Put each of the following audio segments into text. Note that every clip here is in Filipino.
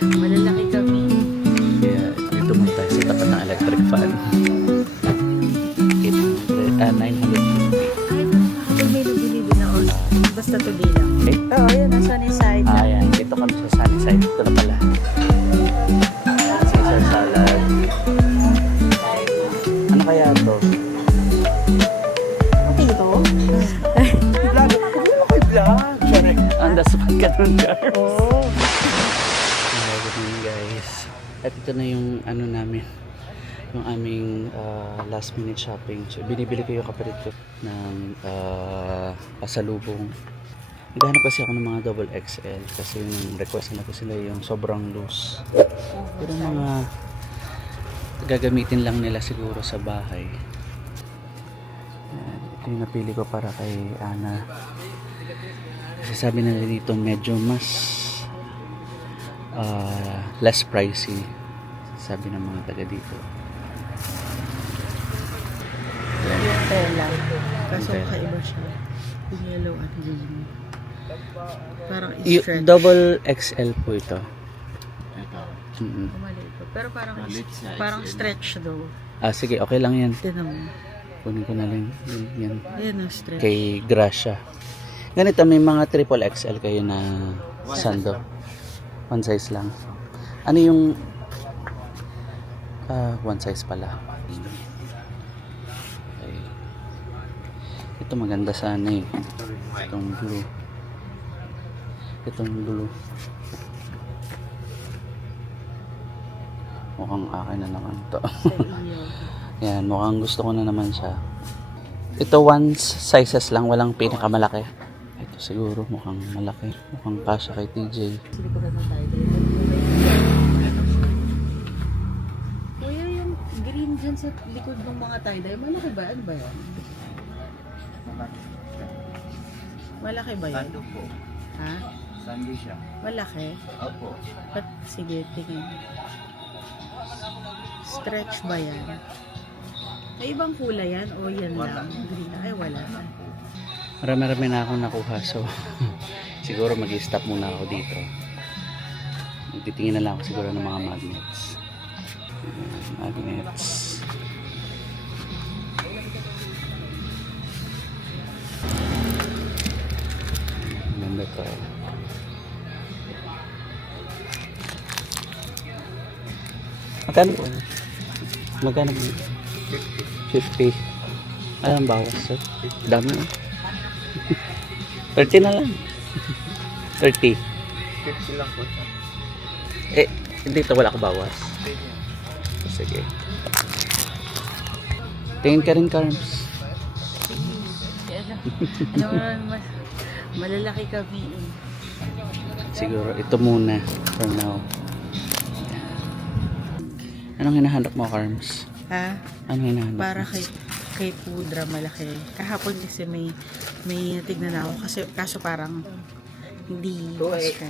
Malalaki kami. Kaya dito muna tayo sa tapat ng electric fan. 950. Ay, may nabili din ako. Basta today lang. Okay. Oo, yun. Nasa sunny side na. Ayan, dito kami sa sunny side. Ito na pala. Caesar salad. Ano kaya ito? Potato? Vlog! May vlog! Sorry. Ang daspat ka dun, Char. Oo. Good morning, guys. At ito na yung ano namin. Yung aming last minute shopping. So, binibili ko yung kapalit ko ng pasalubong. Naghanap kasi ako ng mga double XL kasi yung request na ko sila yung sobrang loose. Pero mga gagamitin lang nila siguro sa bahay. Ito yung napili ko para kay Ana. Kasi sabi nila dito medyo mas less pricey. Sabi ng mga taga dito. Yung tela. Kaso Tela. kaiba siya. Yung yellow at green. Parang Yung stretch. double XL po ito. Maliit po. Pero parang stretch daw. Sige, okay lang yan. Tinan mo. Kunin ko na lang yan. Ayan ang stretch. Kay Gracia. Ganito, may mga triple XL kayo na sando. One size lang. Ano yung one size pala. Okay. Ito maganda sana eh. Itong blue. Itong blue. Mukhang akin na naman to. Sa iyo. Yan, mukhang gusto ko na naman siya. Ito one sizes lang, walang pinakamalaki. Ito siguro mukhang malaki. Mukhang kasya kay TJ. Silikuran na tayo. Kuya, yung green dyan sa likod ng mga tie-dye, malaki ba? Ano ba yan? Malaki ba yan? Sando po. Ha? Sando siya. Malaki? Opo. Ba't? Sige, tingin. Stretch ba yan? May ibang kulay yan o yan Wala. lang? Green. Ay, wala. Marami-rami na akong nakuha, so siguro mag-stop muna ako dito. Titingin na lang ako siguro ng mga magnets. Magnets. Ganda to. Magkano po? Magkano po? 50. Alam bawas, sir. Dami oh. 30 na lang. 30. 50 lang po siya. Hindi ito wala ko bawas. Sige. Tingin ka rin, Carms. Malalaki kami eh. Siguro ito muna for now. Anong hinahanap mo, Carms? Ha? Anong hinahanap Para mo? kay Pudra malaki. Kahapon kasi may tignan ako kasi kaso parang hindi stretch.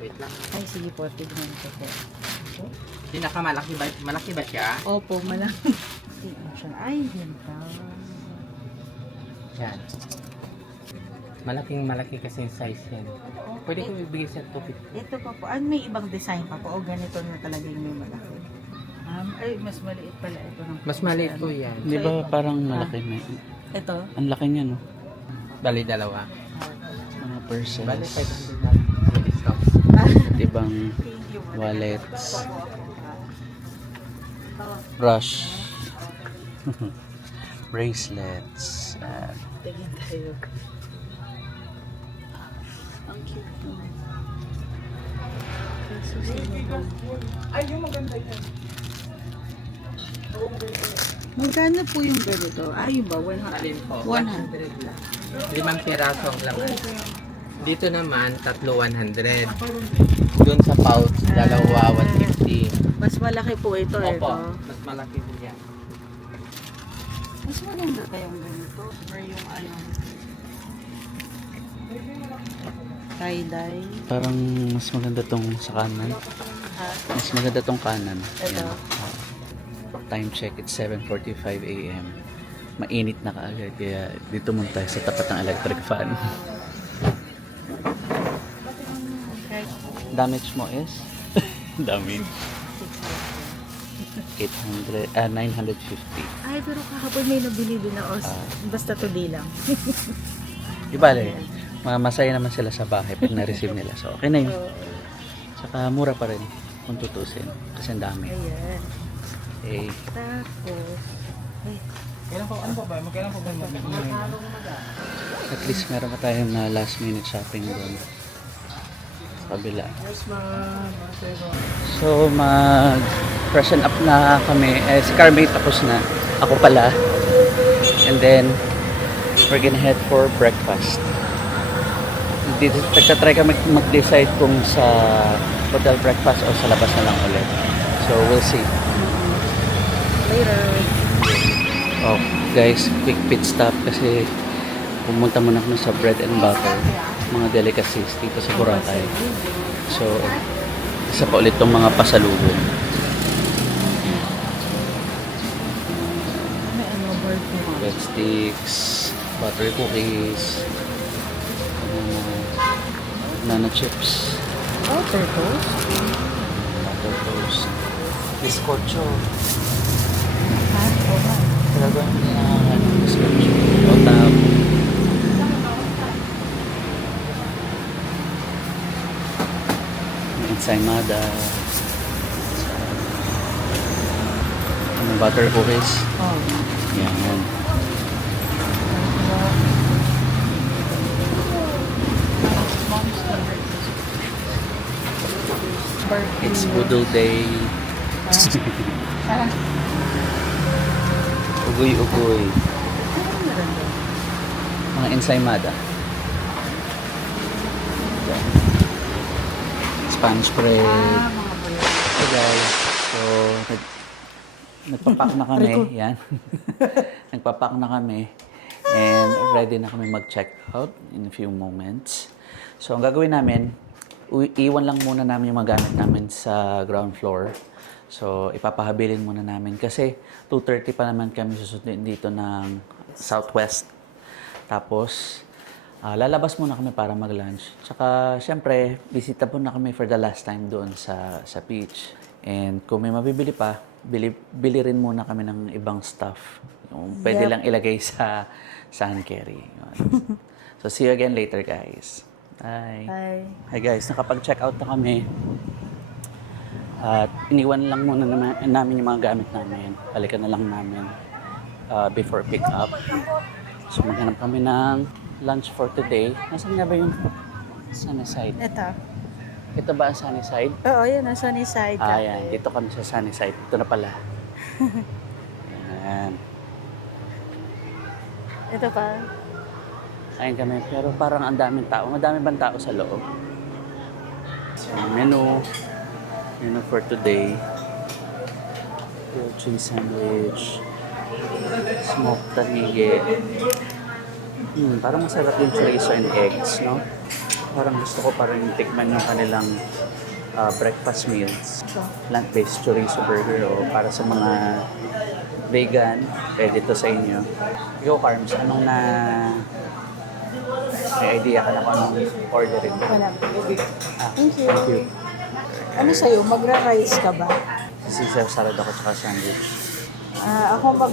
Wait lang. Ay sige po, tignan ko po. Pinakamalaki ba? Malaki ba siya? Opo, malaki. Ay, ganda. Yan. Malaki kasi yung size yan. Pwede ko ibigay sa 250. Ito pa po. May ibang design pa po. O ganito na talaga yung may malaki. Ay, mas maliit pala ito. Mas maliit po yan. Di ba parang malaki na? Ito? Ang laki niya, no? Bali dalawa. Mga purses. Bali 500 lang. Discount. At ibang wallets. Brush. Bracelets. Tingin tayo. Ang cute po. Ay, yung maganda yan. Magkano po yung ganito? Ay, ba? 100. Alin po? 100. lang. 5 piraso ang laman. Dito naman, 3 100. Doon sa pouch, dalawa 150. Mas malaki po ito. Opo, Ito. mas malaki din yan. Mas maganda kayong ganito. Or yung ano. Tie-dye. Parang mas maganda tong sa kanan. Ha? Mas maganda tong kanan. Ito. Yan. Time check, it's 7:45 AM. Mainit na kaagad, kaya dito muna tayo sa tapat ng electric fan. damage mo is? Dami. 950. Ay, pero kahapon may nabili din na basta today lang. Ibale, masaya naman sila sa bahay pag na-receive nila. So, okay na yun. Saka mura pa rin kung tutusin. Kasi ang dami. Ayan. Okay. Tapos, ay, At least meron pa tayong last minute shopping doon. Sa kabila. So, freshen up na kami. Si Carmate tapos na. Ako pala. And then, we're gonna head for breakfast. Nagtatry kami mag-decide kung sa hotel breakfast o sa labas na lang ulit. So, we'll see. later. Oh, guys, quick pit stop kasi pumunta muna kami sa bread and butter, mga delicacies dito sa Boracay. So, isa pa ulit tong mga pasalubong. May ano, burger. Breadsticks, butter cookies, banana chips, Oh, turtles. butter toast, bizcocho. Ha? Oo nga. Talagang bizcocho. Otap. May ensaymada. Butter cookies. Oh. Yan. It's Budol Day. Ugoy-ugoy. Mga ensaymada. Spanish bread. Mga bread. Hey guys. So, nagpapak na kami. Yan. Nagpapak na kami. And ready na kami mag-check out in a few moments. So, ang gagawin namin, iwan lang muna namin yung mga gamit namin sa ground floor. So, ipapahabilin muna namin kasi 2:30 pa naman kami susundin dito ng Southwest. Tapos, lalabas muna kami para mag-lunch. Tsaka, syempre, bisita po na kami for the last time doon sa beach. And kung may mabibili pa, bili rin muna kami ng ibang stuff. Yung pwede lang ilagay sa hand carry. So, see you again later, guys. Bye. Hi. Hi guys, nakapag-check out na kami. At iniwan lang muna namin yung mga gamit namin. Balikan na lang namin before pick up. So maghanap kami ng lunch for today. Nasaan nga ba yung sunny side? Ito. Ito ba ang sunny side? Oo, yan. Ang sunny side. Ayan, dito kami sa sunny side. Ito na pala. Ayan. Ito pa. Ayan kami, pero parang ang daming tao. Madami bang tao sa loob? So, menu for today. Grilled cheese sandwich. Smoked tanige. Parang masarap yung chorizo and eggs, no? Parang gusto ko parang tikman yung kanilang breakfast meals. Plant-based chorizo burger o para sa mga vegan, pwede to sa inyo. Ikaw, Carms, anong may idea ka na kung anong orderin? Wala. Thank you. Thank you. Ano sa'yo? Magra-rice ka ba? Caesar salad ako tsaka sandwich. Ako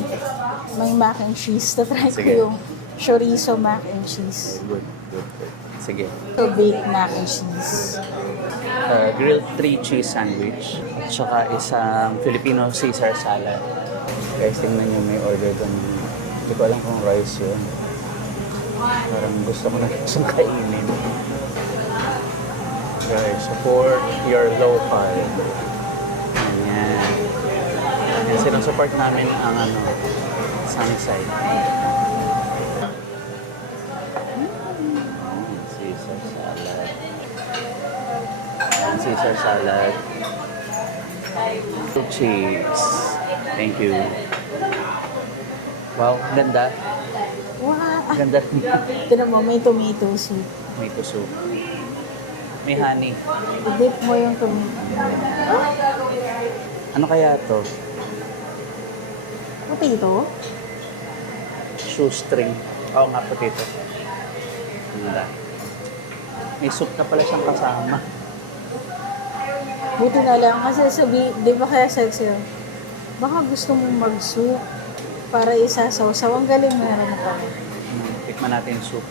may mac and cheese. Tatry ko Sige. yung chorizo mac and cheese. Good. Sige. So, baked mac and cheese. Grilled 3 cheese sandwich. At saka isang Filipino Caesar salad. Guys, tingnan nyo may order doon. Hindi ko alam kung rice yun. Parang gusto ko na isang kainin. Guys, support your local. Ayan. Ayan, sinusupport namin ang sunny side. Caesar salad. Ayan, Caesar salad. Cheese. Thank you. Wow, ganda. Wow! Ganda rin. Tignan mo, may tomato soup. May soup. May honey. I-dip mo yung tomato. Ano kaya to? Potato? Shoestring. Oo nga, potato. Ganda. May soup na pala siyang kasama. Buti na lang kasi di ba kaya sexy yun? Baka gusto mong mag-soup para isasaw-saw. Ang galing meron ka. Tikman natin yung soup.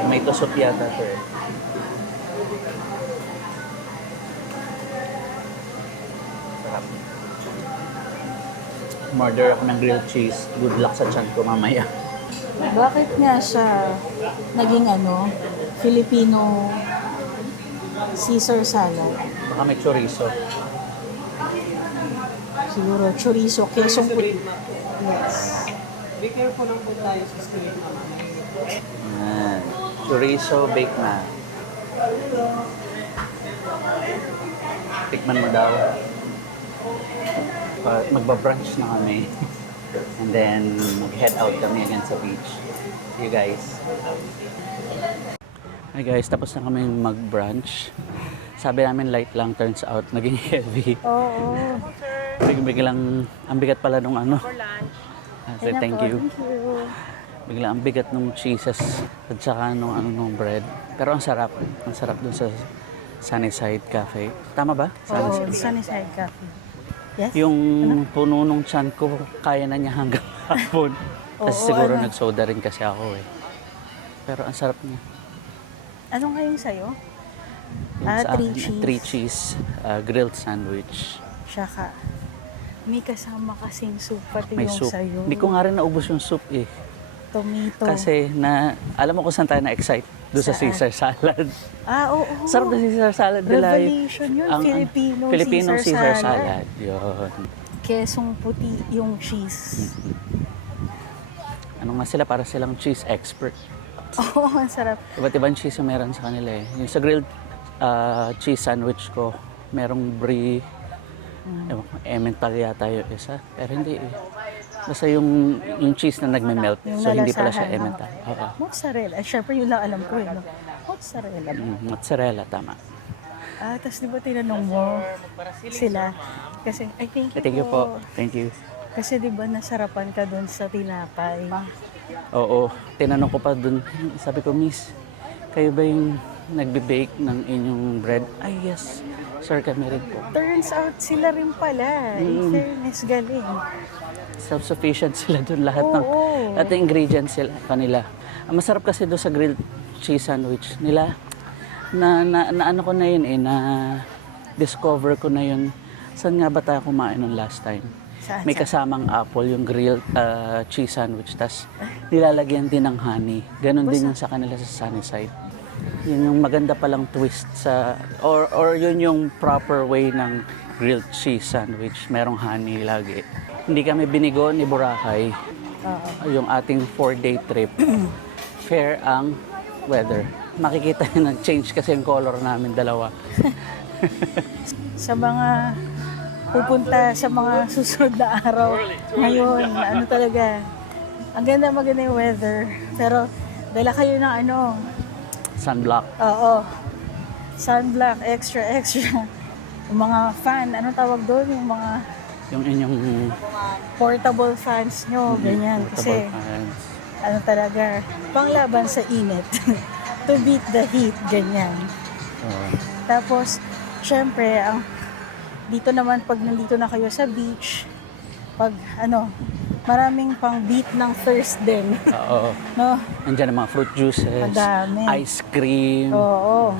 Tomato soup yata ito eh. Sarap. Murder ako ng grilled cheese. Good luck sa tiyan ko mamaya. Bakit nga siya naging Filipino Caesar salad? Baka may chorizo. Siguro chorizo, quesong puti. Yes. Ayan. Chorizo bake na. Tikman mo daw. Magbabrunch na kami. And then, mag-head out kami again sa beach. See you guys. Hi guys, tapos na kami mag-brunch. Sabi namin light lang, turns out naging heavy. Oo. Biglang, ang bigat pala nung Say thank you. Thank you. Bigla ang bigat nung cheeses at saka nung bread. Pero ang sarap. Ang sarap dun sa Sunnyside Cafe. Tama ba? Oo, Sunnyside Cafe. Yes? Yung puno nung tiyan ko, kaya na niya hanggang hapon. Kasi Oo, siguro nagsoda rin kasi ako eh. Pero ang sarap niya. Ano nga yung sa'yo? Yung sa Three akin, cheese. three cheese grilled sandwich. Saka, may kasama kasing soup pati May yung soup. sa'yo. Hindi ko nga rin naubos yung soup eh. Tomato. Kasi alam mo kung saan tayo na-excite? Doon sa Saan? Caesar salad. Oo. Sarap na Caesar salad nila. Revelation yun. Filipino Caesar salad. salad. Yun. Kesong puti yung cheese. Ano nga sila? Para silang cheese expert. Oo, ang sarap. Iba't ibang cheese yung meron sa kanila eh. Yung sa grilled cheese sandwich ko, merong brie, ewan ko, Emmental yata yung isa. Pero hindi eh. Basta yung cheese na nagme-melt. Yung So hindi pala nalasahan, siya Emmental. Oo. Mozzarella. Syempre yun lang alam ko eh. No? Mozzarella. Mozzarella, tama. Tapos di ba tinanong mo sila? Kasi, I thank you, Thank you po. Thank you. Kasi di ba nasarapan ka doon sa tinapay? Oo. Tinanong ko pa dun. Sabi ko, Miss, kayo ba yung nagbe-bake ng inyong bread? Ay, yes. Sir, kami rin po. Turns out sila rin pala. In fairness, galing. Self-sufficient sila doon lahat ng Oo. lahat ng ingredients sila kanila. Ang masarap kasi doon sa grilled cheese sandwich nila na ano ko na yun eh na discover ko na yun. Saan nga ba tayo kumain nung last time? Saan? May kasamang apple yung grilled cheese sandwich tas nilalagyan din ng honey. Ganon din yung sa kanila sa Sunnyside. Yun yung maganda palang twist sa or yun yung proper way ng grilled cheese sandwich. Merong honey lagi. Hindi kami binigo ni Boracay. Yung ating 4-day trip. Fair ang weather. Makikita nyo nag-change kasi yung color namin dalawa. Sa mga pupunta sa mga susunod na araw ngayon, ano talaga, ang maganda yung weather. Pero dala kayo ng Sunblock. oo, sunblock, extra. Yung mga fan, anong tawag doon? Yung mga Yung inyong portable fans nyo, ganyan. Kasi, portable fans. ano talaga, panglaban sa init. To beat the heat, ganyan. Tapos, syempre, dito naman, pag nandito na kayo sa beach, pag, maraming pang beat ng thirst din. Oo. No? Nandiyan ang mga fruit juices, Madami. ice cream. Oo.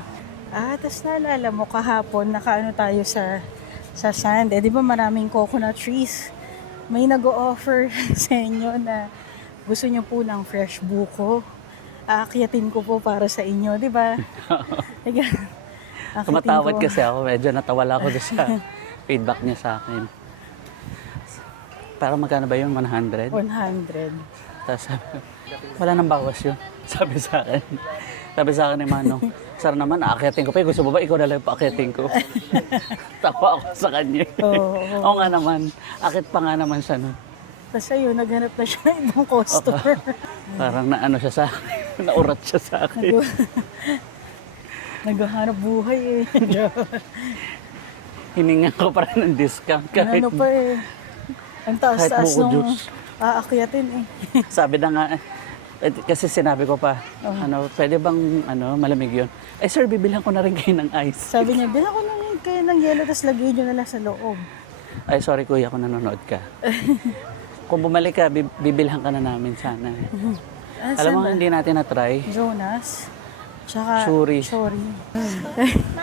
Tapos naalala mo, kahapon, nakaano tayo sa sand. Di ba maraming coconut trees? May nag-o-offer sa inyo na gusto nyo po ng fresh buko. Aakyatin ko po para sa inyo, di ba? Tumatawad kasi ako, medyo natawala ako doon sa feedback niya sa akin. Parang magkano ba yun? 100? 100. Tapos wala nang bawas yun. Sabi sa akin. Sabi sa akin ni Manong, sir naman, aakyatin ko pa. Gusto mo ba? Ikaw na lang paakyatin ko. Tawa ako sa kanya. Oo nga naman. Akit pa nga naman siya nun. Tapos ayun, naghanap na siya ng ibang customer. Parang naano siya sa akin. Naurat siya sa akin. Naghahanap buhay eh. Hiningan ko pa rin ng discount kahit, Ano pa eh. Ang kahit taas-taas buko nung juice. aakyatin eh. Sabi na nga, kasi sinabi ko pa, pwede bang malamig yun? Eh sir, bibilhan ko na rin kayo ng ice. Sabi niya, bilang ko na yung kayo ng yelo, tapos lagay nyo na lang sa loob. Ay, sorry kuya kung nanonood ka. Kung bumalik ka, bibilhan ka na namin sana. Alam mo, hindi natin na-try. Jonas. Tsaka, Shuri. Sorry.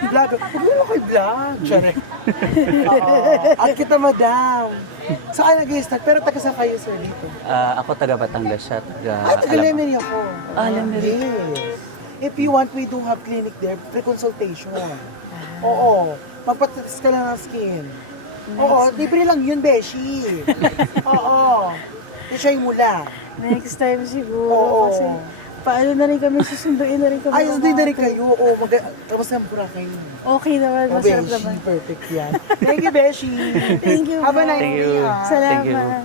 Vlog. Huwag mo kayo vlog. Sorry. Oo. At kita, madam. Saan nag-i-start? Pero taga saan kayo, sir, dito? Ako taga Batangas siya. Ay, taga Lemery ako. Lemery. Yes. If you want, we do have clinic there, free consultation. Oo. Magpatest ka lang ng skin. Oo, libre lang yun, Beshi. Oo. I-try mo lang. Next time siguro. Oo. Kasi, paano na rin kami, susunduin na rin kami. Ay, hindi na rin natin. kayo. Oo, kamusta ang Boracay? Okay naman, masarap Beshi, naman. perfect yan. Thank you, Beshi. Thank you. Have a po. nice Thank day. you. ah. Thank you. Salamat.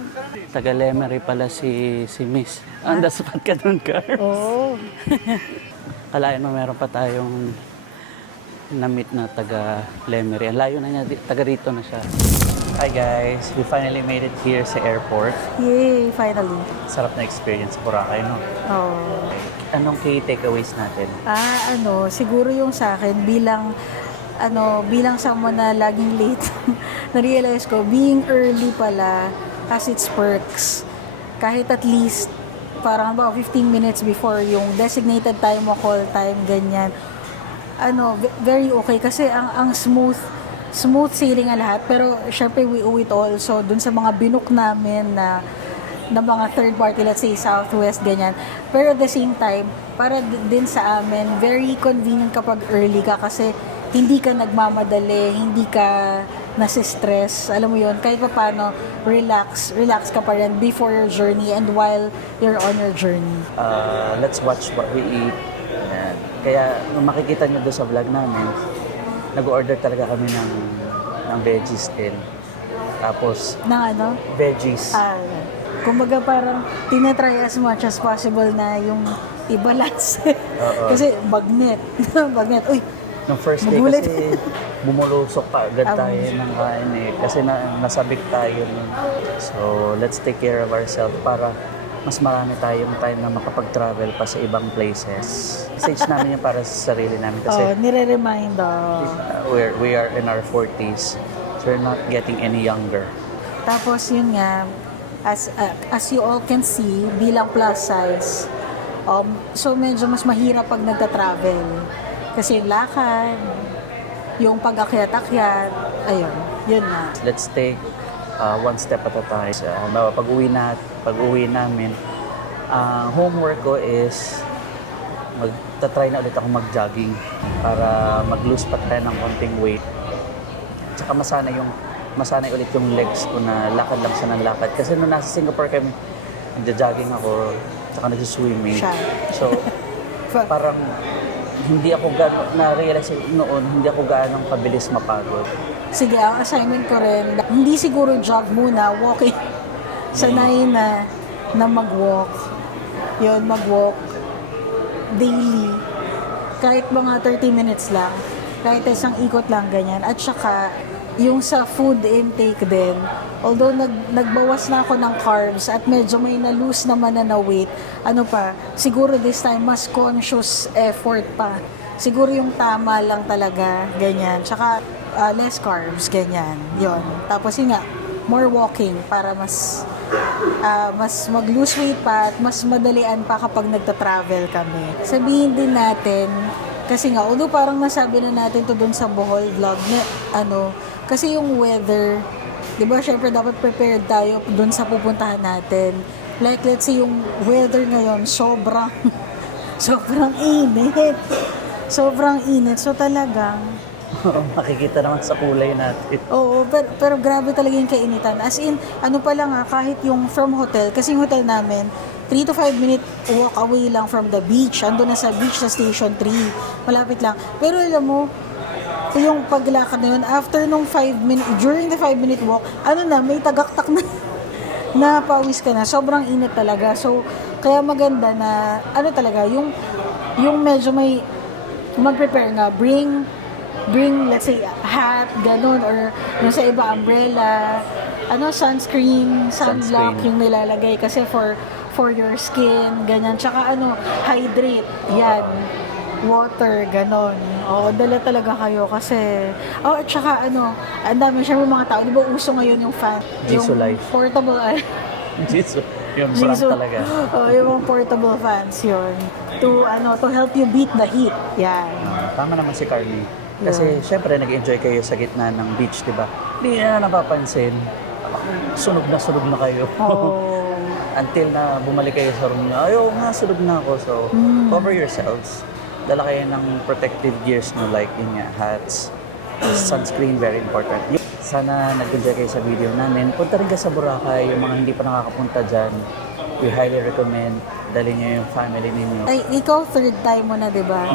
Taga Lemery pala si Miss. Ang dasapat ka doon, Carl. Oo. Kalain mo meron pa tayong na-meet na taga Lemery. Ang layo na niya, taga rito na siya. Hi guys, we finally made it here sa airport. Yay, finally. Sarap na experience sa Boracay, no? Oh. Anong key takeaways natin? Siguro yung sa akin bilang someone na laging late, na-realize ko being early pala has its perks. Kahit at least parang about 15 minutes before yung designated time mo, call time, ganyan. Very okay kasi ang smooth sailing ang lahat, pero syempre we owe it also dun sa mga binook namin na mga third party, let's say Southwest, ganyan. Pero at the same time, para din sa amin, very convenient kapag early ka kasi hindi ka nagmamadali, hindi ka nasistress, alam mo yun, kahit pa paano, relax ka pa rin before your journey and while you're on your journey. Let's watch what we eat. Ayan. Kaya nung makikita nyo doon sa vlog namin, nag-order talaga kami ng veggies din. Tapos, veggies. Kumbaga parang tinatry as much as possible na yung i-balance. Kasi bagnet. Uy, Nung first day magulat. kasi bumulusok pa agad tayo ng kain eh. Kasi nasabik tayo nun. So, let's take care of ourselves para mas marami tayong time na makapag-travel pa sa ibang places. Message namin yung para sa sarili namin kasi nire-remind. we are in our 40s. So, we're not getting any younger. Tapos yun nga, as you all can see, bilang plus size, so medyo mas mahirap pag nagta-travel. Kasi yung lakad, yung pag-akyat-akyat, ayun, yun na. Let's take one step at a time. So, pag-uwi namin, homework ko is magta-try na ulit ako mag-jogging para mag-lose pa tayo ng konting weight. Tsaka masanay ulit yung legs ko na lakad lang siya ng lakad. Kasi nung nasa Singapore kami, nagja-jogging ako, tsaka nag-swimming. So, parang hindi ako na-realize noon, hindi ako gaano kabilis mapagod. Sige, ang assignment ko rin, hindi siguro jog muna, walking. Sanay na mag-walk. Yun, mag-walk daily. Kahit mga 30 minutes lang. Kahit isang ikot lang, ganyan. At saka, yung sa food intake din, although nagbawas na ako ng carbs at medyo may na-lose naman na weight, siguro this time mas conscious effort pa. Siguro yung tama lang talaga, ganyan. Tsaka less carbs, ganyan. Yon. Tapos yun nga, more walking para mas mag-lose weight pa at mas madalian pa kapag nagta-travel kami. Sabihin din natin, kasi nga, although parang nasabi na natin to dun sa Bohol vlog na kasi yung weather, di ba, syempre dapat prepared tayo dun sa pupuntahan natin. Like, let's say yung weather ngayon, sobrang init. Sobrang init. So talagang, Makikita naman sa kulay natin. oo, pero grabe talaga yung kainitan. As in, kahit yung from hotel, kasi yung hotel namin, 3 to 5 minute walk away lang from the beach. Ando na sa beach sa Station 3. Malapit lang. Pero alam mo, yung paglakad na yun, after nung 5 minutes, during the 5-minute walk, may tagaktak na napawis ka na. Sobrang init talaga. So, kaya maganda na, talaga, yung medyo may, mag-prepare nga, bring, let's say, hat, ganun, or yung sa iba, umbrella, sunscreen, sunblock, yung nilalagay kasi for your skin, ganyan. Tsaka hydrate, yan, water, ganon. Oo, dala talaga kayo kasi at saka ang dami syempre mga tao, 'di ba uso ngayon yung fan, Jisoo yung Life. portable Jisoo. Yung brand Jisoo. talaga. Oh, yung mga portable fans 'yun. To help you beat the heat. Yan. Tama naman si Carly. Kasi syempre nag-enjoy kayo sa gitna ng beach, di ba? Hindi na napapansin. Sunog na kayo. Oh. Until na bumalik kayo sa room niyo, ayaw nga, sunog na ako. So, cover yourselves. Dala kayo ng protective gears no, like yun nga, hats, sunscreen, very important. Sana nag-enjoy kayo sa video namin. Punta rin kayo sa Boracay, yung mga hindi pa nakakapunta dyan. We highly recommend dali niyo yung family ninyo. Ay, ikaw third time mo na, 'di ba?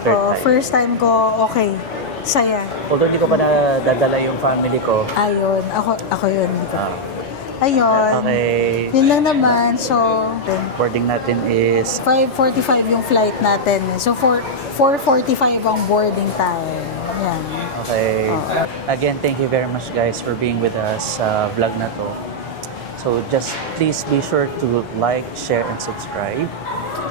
Third Oo, time. first time ko, okay. Saya. Although hindi ko pa nadadala yung family ko. Ayun, ako yun. Di ba? ah, Ayun. okay. Yun lang naman. So, Boarding natin is 5:45 yung flight natin. So, 4:45 ang boarding time. Yan. okay. Again, thank you very much guys for being with us sa vlog na to. So just please be sure to like, share, and subscribe.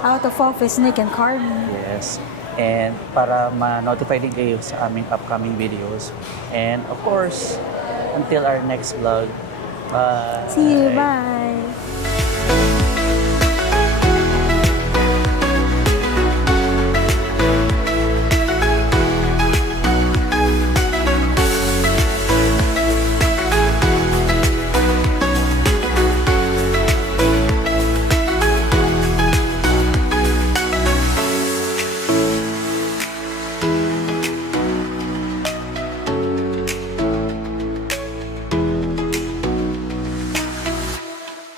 Out of Office, Nick and Carmen. Yes. And para ma-notify din kayo sa aming upcoming videos. And of course, until our next vlog, bye! See you. Bye.